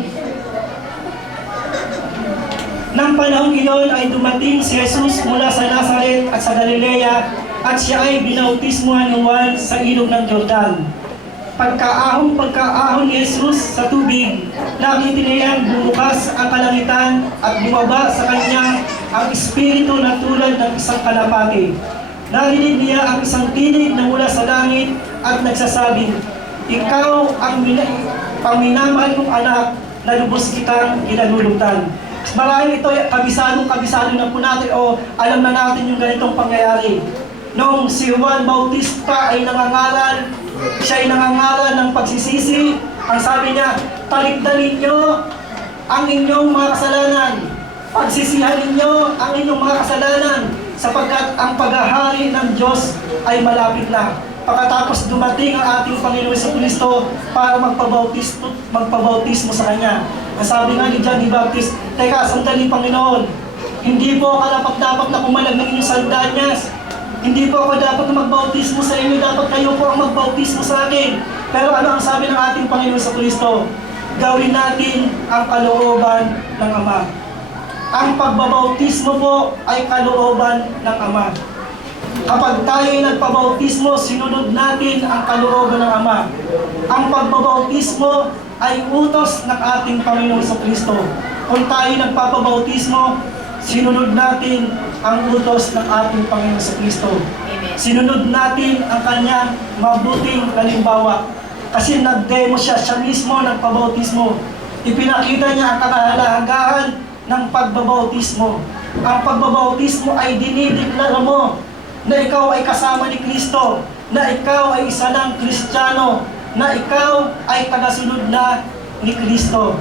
Nang panahong iyon ay dumating si Jesus mula sa Nazaret at sa Galilea at siya ay binautismuhan ni Juan sa ilog ng Jordan. Pagkaahon ni Jesus sa tubig, nakita niyang bumukas ang kalangitan at bumaba sa kanya ang Espiritu na tulad ng isang kalapati. Narinig niya ang isang tinig na mula sa langit at nagsasabing, ikaw ang paminamahal kong anak na lubos kitang kinalulugtan. Marahil ito kabisado na po natin o alam na natin yung ganitong pangyayari. Noong si Juan Bautista ay nangangaral, siya ay nangangaral ng pagsisisi. Ang sabi niya, talikdalin niyo ang inyong mga kasalanan. Pagsisihan ninyo ang inyong mga kasalanan sapagkat ang paghahari ng Diyos ay malapit na. Pagkatapos dumating ang ating Panginoon Jesucristo para magpabautismo sa Kanya. Ang sabi nga ni John the Baptist, teka, sandali Panginoon, hindi po karapat-dapat na pumalag ng inyong sandanyas. Hindi po ako dapat na magbautismo sa inyo, dapat kayo po ang magbautismo sa akin. Pero ano ang sabi ng ating Panginoon Jesucristo? Gawin natin ang kalooban ng Ama. Ang pagbabautismo po ay kalooban ng Ama. Kapag tayo nagpabautismo, sinunod natin ang kalooban ng Ama. Ang pagbabautismo ay utos ng ating Panginoong Jesucristo. Kung tayo nagpapabautismo, sinunod natin ang utos ng ating Panginoong Jesucristo. Sinunod natin ang kanyang mabuting halimbawa. Kasi nag-demo siya mismo nagpabautismo. Ipinakita niya ang kahalagahan ng pagbabautismo. Ang pagbabautismo ay dinideklara mo na ikaw ay kasama ni Kristo, na ikaw ay isa ng Kristiyano, na ikaw ay tagasunod na ni Kristo.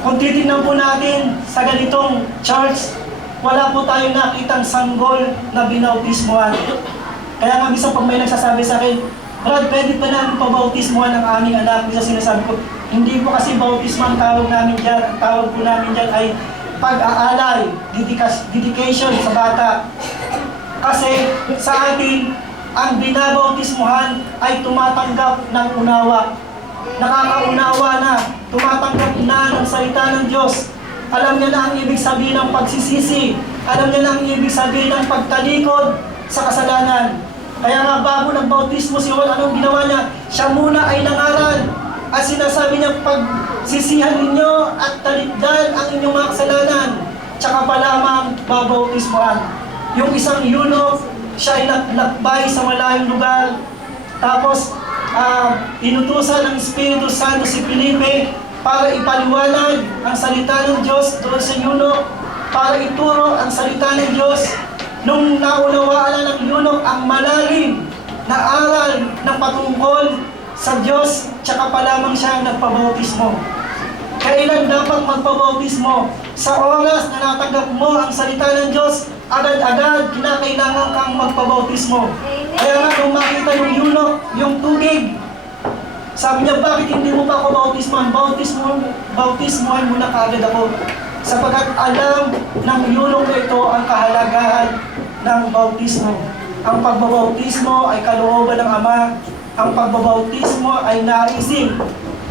Kung titignan po natin sa ganitong church, wala po tayong nakitang sanggol na binautismuhan. Kaya nga minsan pag may nagsasabi sa akin, Brad, pwede pa namin pabautismuhan ang aming anak. Minsan sinasabi ko, hindi po kasi bautismo ang tawag namin dyan. Ang tawag po namin dyan ay pag-aalay, dedication sa bata. Kasi sa atin, ang binabautismuhan ay tumatanggap ng unawa. Nakakaunawa na, tumatanggap na ng salita ng Diyos. Alam niya na ang ibig sabihin ng pagsisisi. Alam niya na ang ibig sabihin ng pagtalikod sa kasalanan. Kaya nga bago nagbautismo si Juan, anong ginawa niya? Siya muna ay nangaral. At sinasabi niya, pagsisihan ninyo at talikdan ang inyong mga kasalanan. Tsaka pa lamang babautismohan. Yung isang eunuch, siya ay naglakbay sa malayong lugar. Tapos, inutusan ng Espiritu Santo si Felipe para ipaliwanag ang salita ng Diyos doon sa eunuch, para ituro ang salita ng Diyos. Nung naunawaan ng eunuch ang malalim na aral na patungkol sa Diyos, tsaka pa lamang siya nagpabautismo. Kailan dapat magpabautismo? Sa oras na natanggap mo ang salita ng Diyos, agad-agad kinakailangan kang magpabautismo. Kaya nga nung makita yung eunuch, yung tubig, sabi niya, bakit hindi mo pa ako bautismohan? Bautismohan mo na kaagad ako. sapagkat alam ng yulong na ito ang kahalagahan ng bautismo. Ang pagbabautismo ay kalooban ng Ama. Ang pagbabautismo ay naisip,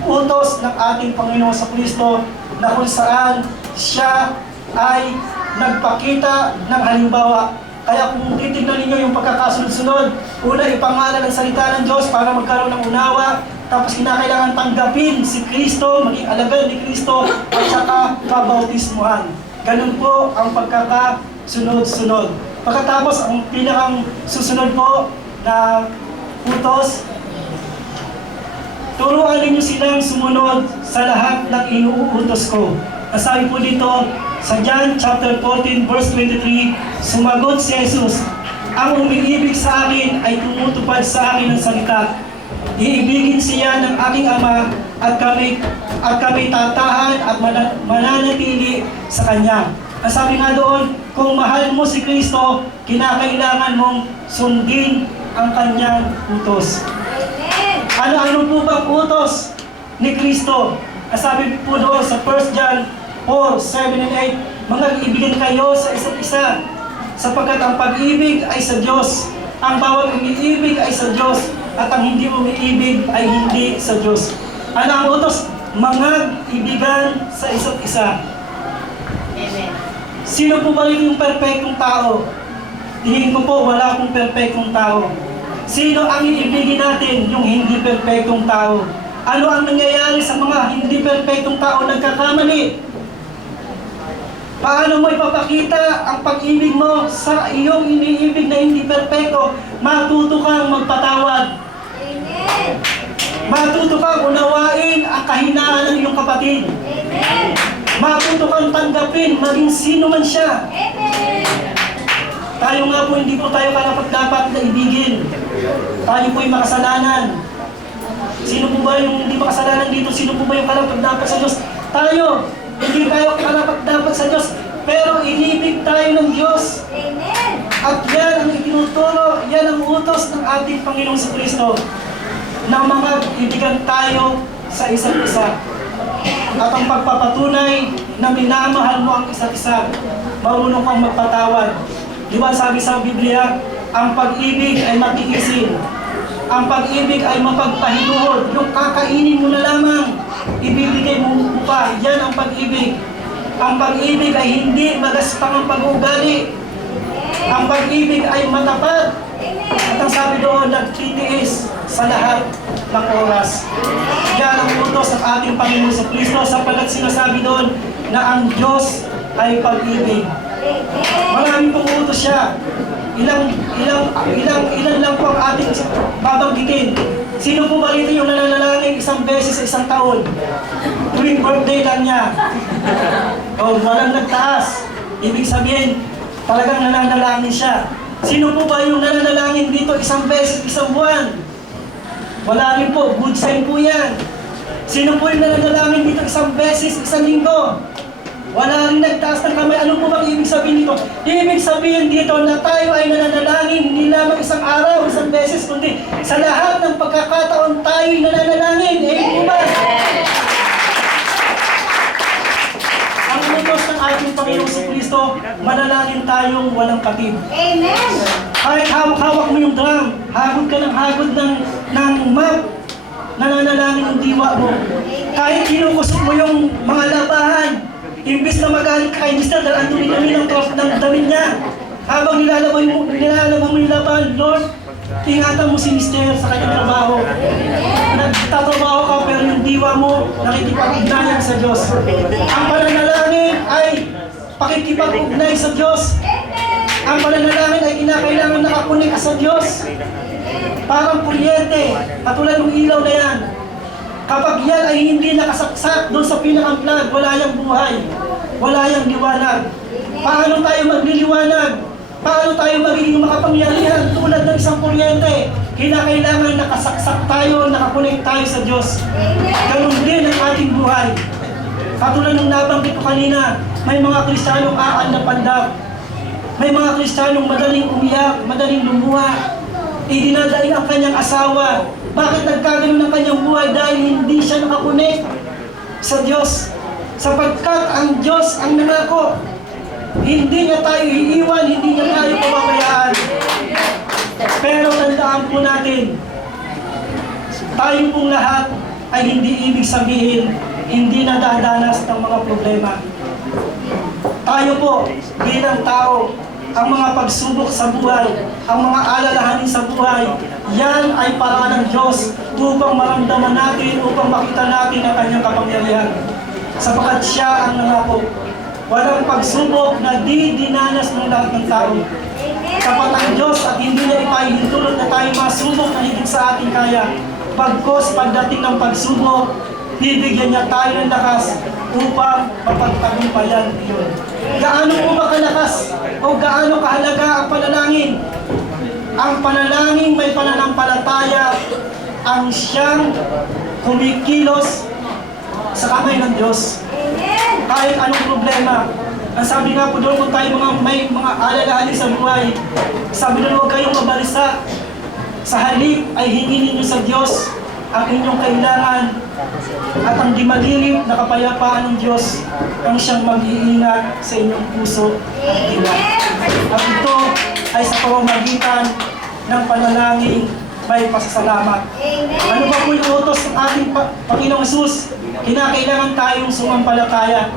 utos ng ating Panginoon sa Kristo na kung saan siya ay nagpakita ng halimbawa. Kaya kung titignan ninyo yung pagkakasunod-sunod, una ipangalan ang salita ng Diyos para magkaroon ng unawa, tapos kinakailangan tanggapin si Kristo, maging alagad ni Kristo, at saka kabautismuhan. Ganun po ang pagkakasunod-sunod. Pagkatapos, ang pinakang susunod po na utos, turuan ninyo silang sumunod sa lahat ng inuutos ko. Nasabi po dito sa John chapter 14 verse 23, sumagot si Jesus, ang umiibig sa akin ay tumutupad sa akin ng salita. Iibigin siya ng aking Ama at kami tatahan at mananatili sa Kanya. Nasabi nga doon, kung mahal mo si Kristo, kinakailangan mong sundin ang Kanyang utos. Ano-ano po bang utos ni Kristo? Nasabi po doon sa 1 John 4, 7 and 8, mga kaibigan kayo sa isa't isa, sapagkat ang pag-ibig ay sa Diyos. Ang bawat umiibig ay sa Diyos, at ang hindi umiibig ay hindi sa Diyos. Ano ang utos? Mga ibigan sa isa't isa. Amen. Sino po ba yung perpektong tao? Tingin ko po, wala akong perpektong tao. Sino ang iibigin natin? Yung hindi perpektong tao. Ano ang nangyayari sa mga hindi perpektong tao nagkakamali? Paano mo ipapakita ang pag-ibig mo sa iyong iniibig na hindi perpekto? Matuto kang magpatawad. Amen. Matuto kang unawain ang kahinaan ng iyong kapatid. Amen. Matuto kang tanggapin maging sino man siya. Amen. Tayo nga po, hindi po tayo karapat-dapat na ibigin. Tayo po'y makasalanan. Sino po ba yung hindi makasalanan dito? Sino po ba yung karapat-dapat sa Diyos? Tayo! Hindi tayo karapat-dapat sa Diyos, pero inibig tayo ng Diyos. Amen. At yan ang itinuturo, yan ang utos ng ating Panginoong sa Kristo, na mga ibigan tayo sa isa't isa. At ang pagpapatunay na minamahal mo ang isa't isa, marunong kang magpatawad. Di ba sabi sa Biblia, ang pag-ibig ay matiisin. Ang pag-ibig ay mapagpahinuhod. Yung kakainin mo na lamang, ibibigay mo pa. Yan ang pag-ibig. Ang pag-ibig ay hindi magaspang ang pag-uugali. Ang pag-ibig ay matapat. At ang sabi doon, nagtitiis sa lahat ng oras. Yan ang utos ng ating Panginoon sa Kristo, sapagkat sinasabi doon na ang Diyos ay pag-ibig. Marami pong utos siya. Ilan lang po ang ating babanggitin. Sino po ba rito yung nananalangin isang beses sa isang taon? Tuwing birthday lang niya. O walang nagtaas. Ibig sabihin, talagang nananalangin siya. Sino po ba yung nananalangin dito isang beses, isang buwan? Wala rin po, good sign po yan. Sino po yung nananalangin dito isang beses, isang linggo? Wala rin nagtaas ng kamay. Ano po bang ibig sabihin dito? Ibig sabihin dito na tayo ay nananalangin hindi lamang isang araw, isang beses, kundi sa lahat ng pagkakataon tayo ay nananalangin. Eh, po ba? Ang utos ng ating Panginoon sa Kristo, manalangin tayong walang patid. Amen. Kahit hawak-hawak mo yung drum, hagod ka ng hagod ng map, nananalangin ang diwa mo. Kahit kinukusok mo yung mga labahan, imbis na magalit ka kay Mr. dahil ang dumi-dumi ng damit niya. Habang nilalabay mo yung laban, Lord, ingatan mo si Mr. sa kanyang trabaho. Nagtatrabaho ka pero yung diwa mo nakikipag-ugnayan sa Diyos. Ang pananalangin ay pakikipag-ugnay sa Diyos. Ang pananalangin ay kinakailangan nakakunik ka sa Diyos. Parang kuryente, katulad ng ilaw na yan. Kapag yan ay hindi nakasaksak doon sa pinaka-plug, wala yang buhay, wala yang liwanag. Paano tayo magliliwanag? Paano tayo magiging makapangyarihan tulad ng isang kuryente? Kailangan nakasaksak tayo, nakakunik tayo sa Diyos. Ganun din ang ating buhay. Katulad ng nabanggit ko kanina, may mga Kristiyanong aan na pandap. May mga Kristiyanong madaling umiyak, madaling lumuha. Idinadaig ang kanyang asawa. Bakit nagkaganoon ang kanyang buhay? Dahil hindi siya nakakunik sa Diyos. Sapagkat ang Diyos ang nangako, hindi niya tayo iiwan, hindi niya tayo pababayaan. Pero tandaan po natin, tayo pong lahat ay hindi ibig sabihin, hindi nadadanas ng mga problema. Tayo po, bilang tao, ang mga pagsubok sa buhay, ang mga alalahanin sa buhay, yan ay paraan ng Diyos upang maramdaman natin, upang makita natin ang kanyang kapangyarihan. Sapagkat siya ang nangako. Walang pagsubok na di dinanas ng lahat ng tao. Sapat ang Diyos at hindi niya ipahintulot na tayo masubok na higit sa ating kaya. Pagkos pagdating ng pagsubok, bibigyan niya tayo ng lakas upang mapagtagumpayan iyon. Gaano po ba kalakas o gaano kahalaga ang panalangin? Ang panalangin may pananampalataya ang siyang kumikilos sa kamay ng Diyos. Kahit anong problema. Ang sabi nga po doon kung tayo may mga alalahanin sa buhay, sabi doon huwag kayong mabalisa. Sa halip ay hingin ninyo sa Diyos ang inyong kailangan at ang di malilim na kapayapaan ng Diyos ang siyang mag-iingat sa inyong puso at diwa. At ito ay sa pamamagitan ng panalangin may pasasalamat. Ano ba po yung utos ng ating Panginoong Hesus? Kinakailangan tayong sumampalataya.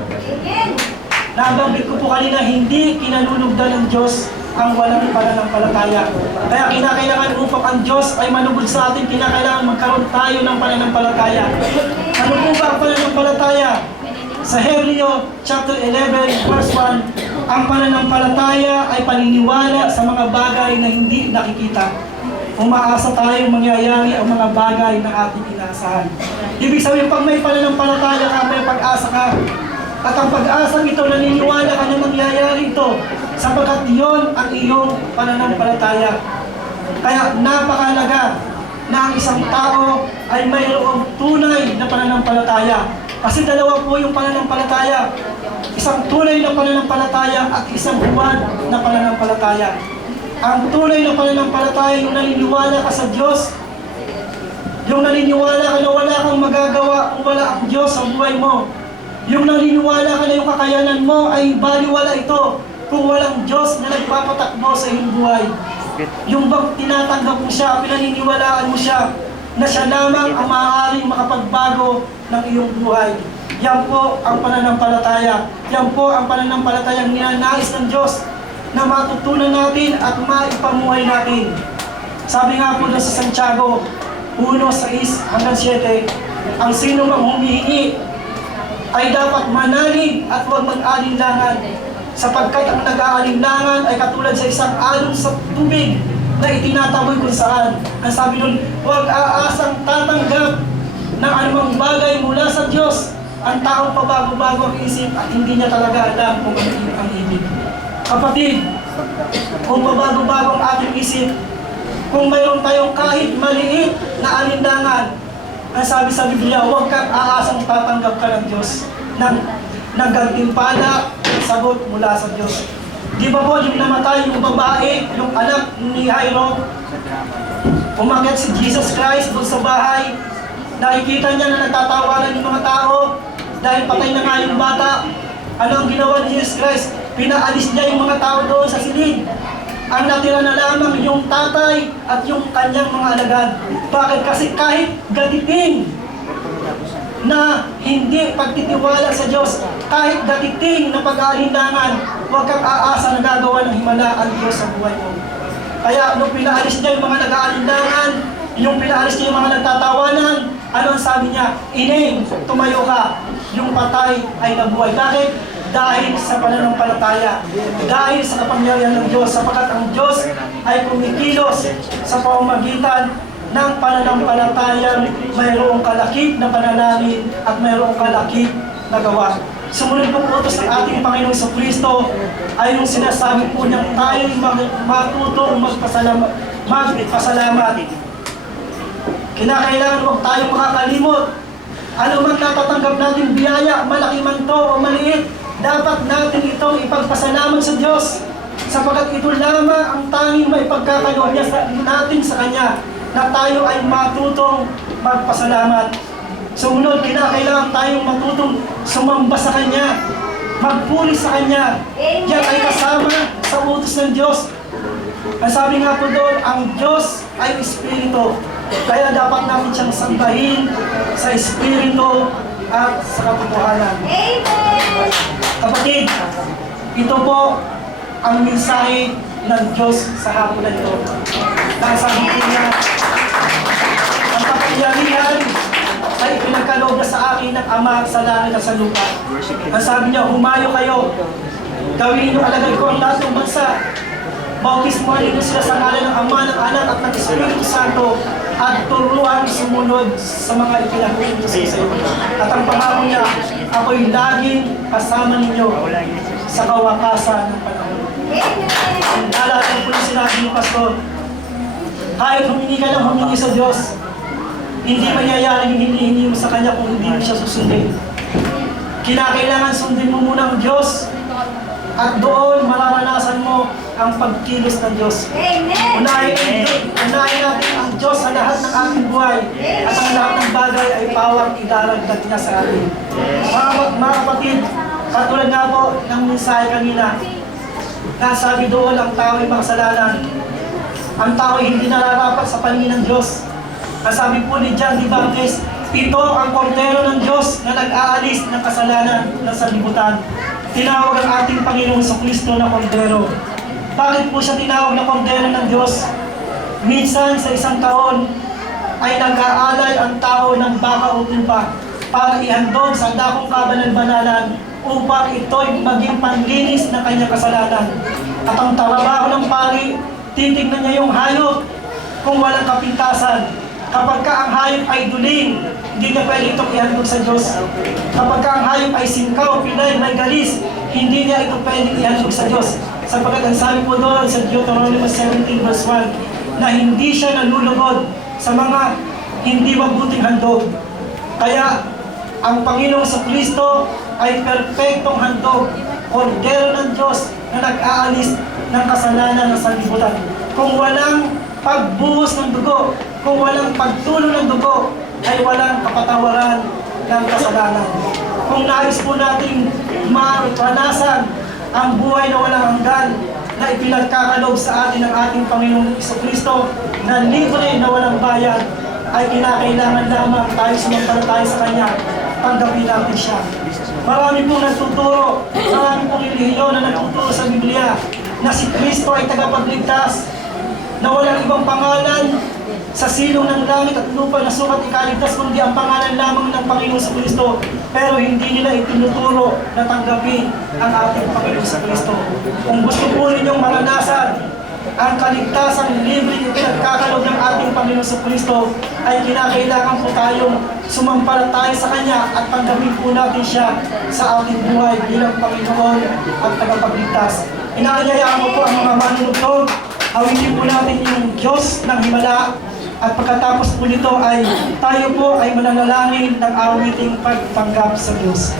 Nabanggit ko po kanina, hindi kinalulugdan ng Diyos ang walang pananampalataya. Kaya kinakailangan upang ang Diyos ay manugod sa atin, kinakailangan magkaroon tayo ng pananampalataya. Ano po ba ang pananampalataya? Sa Hebreo chapter 11 verse 1, ang pananampalataya ay paniniwala sa mga bagay na hindi nakikita. Umaasa tayong mangyayari ang mga bagay na ating inaasahan. Ibig sabihin, pag may pananampalataya ka, may pag-asa ka. At ang pag-asang ito, naniniwala ka na mangyayari ito, sapagkat iyon ang iyong pananampalataya. Kaya napakahalaga na ang isang tao ay mayroong tunay na pananampalataya. Kasi dalawa po yung pananampalataya. Isang tunay na pananampalataya at isang buwan na pananampalataya. Ang tunay na pananampalataya, yung naniniwala ka sa Diyos, yung naniniwala ka na wala kang magagawa kung wala ang Diyos sa buhay mo. Yung naniniwala ka na yung kakayanan mo ay baliwala ito kung walang Diyos na nagpapatakbo sa iyong buhay. Yung bang tinatanggap mo siya, pinaniniwalaan mo siya, na siya lamang ang maaaring makapagbago ng iyong buhay. Yan po ang pananampalataya. Yan po ang pananampalatayang ninanais ng Diyos na matutunan natin at maipamuhay natin. Sabi nga po doon sa Santiago 1:6 hanggang 7, ang sino mang humihingi ay dapat manalig at huwag mag-alinlangan, sapagkat ang nag-aalinlangan ay katulad sa isang alon sa tubig na itinataboy kung saan. Ang sabi doon, huwag aasang tatanggap ng anumang bagay mula sa Diyos. Ang taong pabago-bago ang isip at hindi niya talaga alam kung ano ang ibig. Kapatid, kung pabago-bago ang ating isip, kung mayroon tayong kahit maliit na alinlangan, ang sabi sa Biblia, huwag kang aasang tatanggap ka ng Diyos ng gantimpala, sagot mula sa Diyos. Di ba po yung namatay yung babae, yung anak ni Jairo, umakyat si Jesus Christ doon sa bahay, nakikita niya na nagtatawanan yung mga tao dahil patay na nga yung bata. Ano ang ginawa ni Jesus Christ? Pinaalis niya yung mga tao doon sa silid. Ang natira na lamang yung tatay at yung kanyang mga alagad. Bakit? Kasi kahit gatiting na hindi pagtitiwala sa Diyos, kahit gatiting na pag-aalinlangan, huwag kang aasa na gagawa ng himala ang Diyos sa buhay mo. Kaya nung pinaalis niya yung mga nag-aalinlangan, yung pinaalis niya yung mga nagtatawanan, ano ang sabi niya? Ining, tumayo ka. Yung patay ay nabuhay. Bakit? Dahil sa pananampalataya, dahil sa kapangyarihan ng Diyos, sapagkat ang Diyos ay kumikilos sa pamamagitan ng pananampalatayang mayroong kalakip na panalangin at mayroong kalakip na gawa. Sumunod pong utos ng ating Panginoong Jesucristo ay yung sinasabi po niyang tayo'y matutong magpasalamat. Kinakailangan huwag tayong makakalimot. Ano man natatanggap natin biyaya, malaki man to o maliit, dapat natin itong ipagpasalamat sa Diyos, sapagkat ito lamang ang tanging may pagkakaloob niya natin sa Kanya, na tayo ay matutong magpasalamat. Sumunod, kinakailangan tayong matutong sumamba sa Kanya, magpuri sa Kanya. Yan ay kasama sa utos ng Diyos. Ang sabi nga po doon, ang Diyos ay Espiritu. Kaya dapat natin siyang sambahin sa Espiritu at sa katotohanan. Amen. Kapatid, ito po ang mensahe ng Diyos sa hapon na ito. Nasabi ko niya, ang kapangyarihan ay pinagkaloob na sa akin ng Ama sa langit at sa lupa. Ang sabi niya, humayo kayo, gawin niyo alagad ko ang lahat ng bansa. Bautismuhan niyo sila sa ngalan ng Ama, ng Anak at ng Espiritu Santo at turuan sumunod sa mga ipinahuli sa iyo. At ang pangako niya, ako'y laging kasama ninyo sa kawakasan ng panahon. Amen. Naalala ko po yung sinabi ni Pastor, kahit humingi ka ng humingi sa Diyos, hindi mangyayari yung hinihingi mo sa Kanya kung hindi mo siya susundin. Kinakailangan sundin mo muna ang Diyos at doon mararanasan mo ang pagkilos ng Diyos. Amen. Unahin natin ang Diyos sa lahat ng ating buhay at ang lahat ng bagay ay pawang idaragdag niya sa atin. Mga kapatid, katulad nga po ng mensahe kanina, nasabi doon ang tao ay makasalanan. Ang tao ay hindi nararapat sa paningin ng Diyos. Ang sabi po ni John the Baptist, ito ang kordero ng Diyos na nag-aalis ng kasalanan ng sanlibutan. Tinawag ang ating Panginoong Kristo na kordero. Bakit po siya tinawag na kordero ng Diyos? Minsan sa isang taon ay nag-aalay ang tao ng baka o tupa para ihandog sa dakong kabanal-banalan upang ito'y maging panlinis ng kanyang kasalanan. At ang trabaho ng pari, titignan niya yung hayop kung walang kapintasan. Kapag ka ang hayop ay duling, hindi niya pwede itong ihandog sa Diyos. Kapag ka ang hayop ay singkaw, pinay, may galis, hindi niya ito pwede ihandog sa Diyos. Sapagkat ang sabi po doon sa Deuteronomy 17 verse 1, na hindi siya nalulugod sa mga hindi mabuting handog. Kaya ang Panginoong Kristo ay perpektong handog, kordero ng Diyos na nag-aalis ng kasalanan ng sanlibutan. Kung walang pagbuhos ng dugo, kung walang pagtulo ng dugo, ay walang kapatawaran ng kasalanan. Kung nais po nating maranasan ang buhay na walang hanggan na ipinagkakaloob sa atin ng ating Panginoong Kristo na libre na walang bayad, ay kinakailangan lamang tayo sumampalataya sa Kanya, tanggapin natin siya. Marami pong nagtuturo, marami pong relihiyon na nagtuturo sa Biblia na si Kristo ay tagapagligtas, na walang ibang pangalan sa silong ng langit at lupa na sukat ikaligtas kundi ang pangalan lamang ng Panginoon sa Kristo. Pero hindi nila itinuturo na tanggapin ang ating Panginoon sa Kristo. Kung gusto po ninyong maranasan ang kaligtasang libre at pinagkakaloob ng ating Panginoon sa Kristo, ay kinakailangan po tayong sumampalataya sa Kanya at tanggapin po natin siya sa ating buhay bilang Panginoon at tagapagligtas. Inaanyayaan ko po ang mga manunugtog, awitin po natin yung Diyos ng Himala. At pagkatapos po nito ay tayo po ay mananalangin ng awiting pagpanggap sa Diyos.